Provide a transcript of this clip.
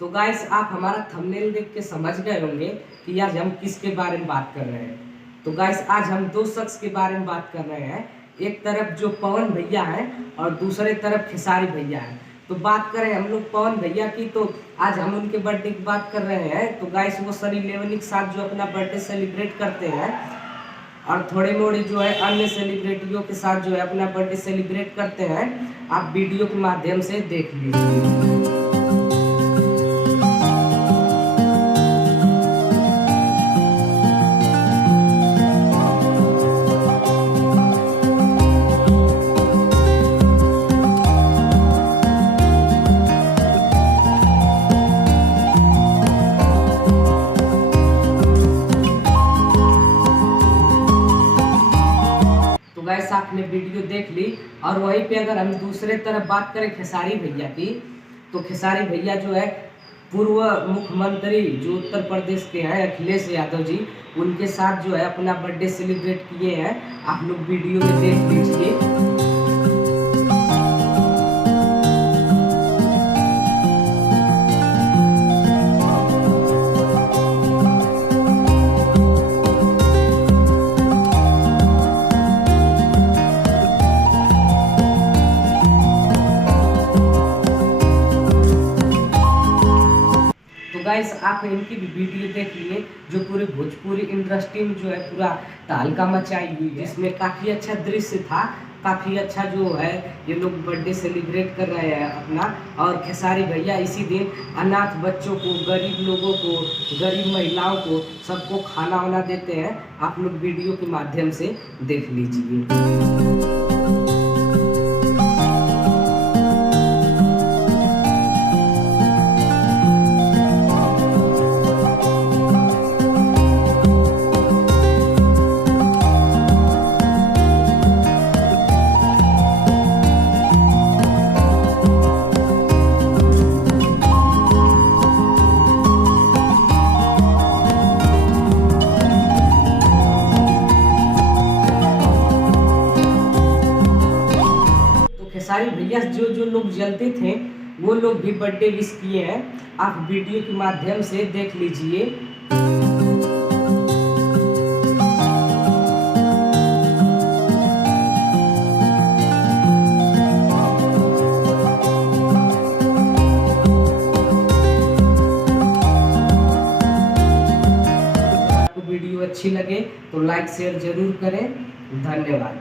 तो गाइस आप हमारा थंबनेल देख के समझ गए होंगे कि आज हम किसके बारे में बात कर रहे हैं। तो गाइस आज हम दो शख्स के बारे में बात कर रहे हैं, एक तरफ जो पवन भैया हैं और दूसरे तरफ खेसारी भैया हैं। तो बात करें हम लोग पवन भैया की, तो आज हम उनके बर्थडे की बात कर रहे हैं। तो गाइस वो सनी लियोनी के साथ जो अपना बर्थडे सेलिब्रेट करते हैं और थोड़े मोड़े जो है अन्य सेलिब्रिटियों के साथ जो है अपना बर्थडे सेलिब्रेट करते हैं। आप वीडियो के माध्यम से देख लीजिए। तो गाइस आपने वीडियो देख ली। और वहीं पे अगर हम दूसरे तरफ बात करें खेसारी भैया की, तो खेसारी भैया जो है पूर्व मुख्यमंत्री जो उत्तर प्रदेश के हैं अखिलेश यादव जी, उनके साथ जो है अपना बर्थडे सेलिब्रेट किए हैं। आप लोग वीडियो में देख लीजिए। तो गाइस आप इनकी भी वीडियो देख लिए जो पूरे भोजपुरी इंडस्ट्री में जो है पूरा तहलका मचाई हुई है, जिसमें काफ़ी अच्छा दृश्य था, काफ़ी अच्छा जो है ये लोग बर्थडे सेलिब्रेट कर रहे हैं अपना। और खेसारी भैया इसी दिन अनाथ बच्चों को, गरीब लोगों को, गरीब महिलाओं को सबको खाना वाना देते हैं। आप लोग वीडियो के माध्यम से देख लीजिए। खेसारी भैया जो लोग जलते थे वो लोग भी बर्थडे विश किए हैं। आप वीडियो के माध्यम से देख लीजिए। आपको वीडियो अच्छी लगे तो लाइक शेयर जरूर करें। धन्यवाद।